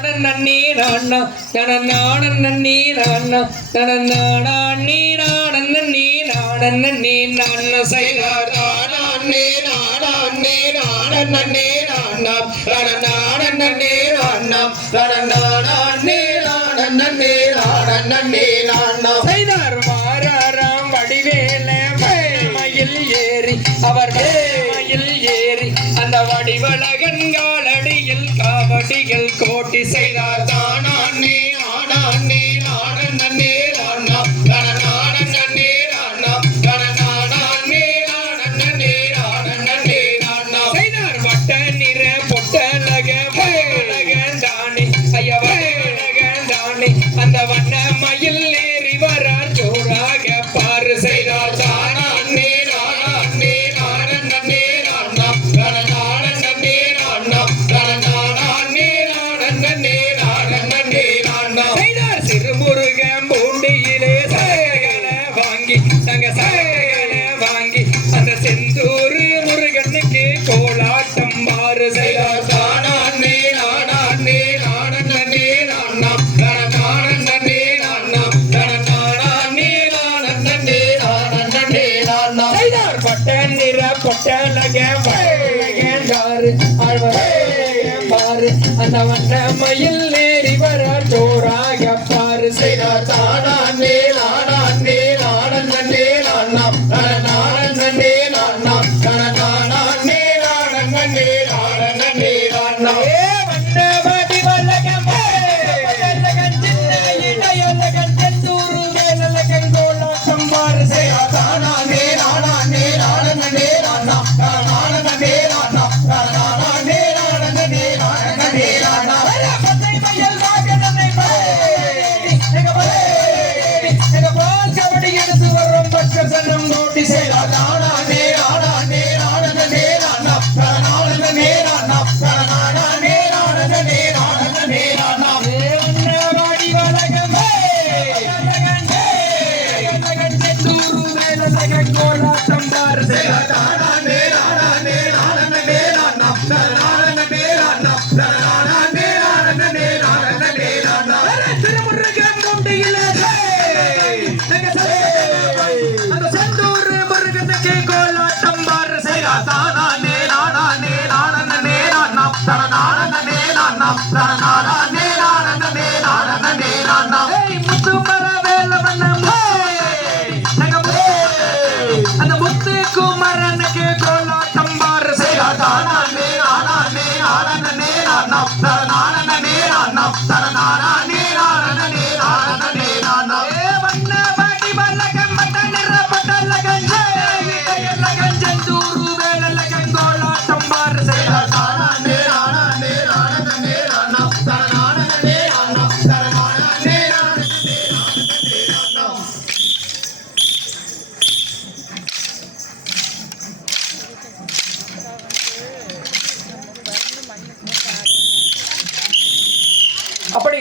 நன்னே நானா நனநாடன் நன்னே நானா நனநாடான் நீராடன் நன்னே நாடன் நன்னே நானா சைலாடான் நே நாடான் நே நாடன் நன்னே நானா நனநாடன் நன்னே நானா நனநாடான் நே நாடன் நன்னே நாடன் நன்னே நானா சைதார் மாராராம் வடிவேல மயில் ஏறி அவர் மயில் ஏறி அந்த வடிவழகன் காலடியில் காவடிகள் கோட்டி செய்தார் தானே ஆனானே நாடன் நன்னே நானா கணநாடன் நன்னே நானா கணநாடானே நாடன் நன்னே நாடன் நன்னே நானா செய்தார் வட்ட நிற பொட்டலக வழகந்தானே ஐயா வழகந்தானே அந்த வண்ண மயில் ஏறி வரார் ஜோராக பாரு செய்தார் தானே நானே நாடன் நன்னே நானா கணநாடன் நன்னே நானா கணநாடானே நாடன் நன்னே நாடன் நன்னே நானா செய்தார் சிறுமுருகன் பூண்டியிலே சகல வாங்கி தங்க சகல வாங்கி அந்த செந்தூர் முருகனுக்கு கோலாட்டம் பாரு செய்தார் தானே நாடானே நாடன் நன்னே நானா கணநாடன் நன்னே நானா கணநாடானே நாடன் நன்னே நாடன் நன்னே நானா செய்தார் பட்ட நிற பொட்டலக வழகந்தாரு பாரு அந்த வண்ண மயில் ஏறி வர ஜோராக பாரு செய்தார் தானே நாடானே நாடன் நன்னே நானா நாடன் நன்னே நானா கணநாடானே நாடன் நன்னே நாடன் நன்னே நானா வண்ண வடி வழகம் சின்ன இடையழகன் செந்தூரு வேலழகன் கோலாட்டம் பாரு செய்தார் தானே நாடானே நாடன் நன்னே நானா நாடன் நன்னே நானா நாடானே நாடன் நன்னே நாடன் நன்னே நானா பச்சை மயில் வாகனனை எங்க பால் கபடி எடுத்து வரும் பச்சை சன்னம் நோட்டி செய்தார் தானே நாடானே நாடன் நன்னே நானா நாடன் நன்னே நானா நாடானே நாடன் நன்னே நாடன் நன்னே நானா வண்ண வாடி வழகம் செந்தூரு வேலழகன் கோலாட்டம் பாரு செய்தார் தானே நாடானே நாடன் நன்னே நானா நாடன் நன்னே நானா நாடானே நாடன் நன்னே நாடன் நன்னே நானா திருமுருகன் பூண்டியிலே அந்த செந்தூர் முருகனுக்கு கோலாட்டம் பாரு செய்தார் தானே நாடானே நாடன் நன்னே நானா நாடன் நன்னே நானா நாடானே நாடன் நன்னே நாடன் நன்னே நானா முத்து மர வேலவண்ணம் அந்த முத்து குமரனுக்கு கோலாட்டம் பாரு செய்தார் தானே நாடானே நாடன் நன்னே நானா நாடன் நன்னே நானா நாடானே நாடன் நன்னே நாடன் நன்னே நானா வண்ண வாடி வழகம் வட்ட நிற பொட்டலகன் இடையழகன் செந்தூரு வேலழகன் கோலாட்டம் பாரு செய்தார் தானே நாடானே நாடன் நன்னே நானா நாடன் நன்னே நானா நாடானே நாடன் நன்னே நாடன் நன்னே நானா அப்படி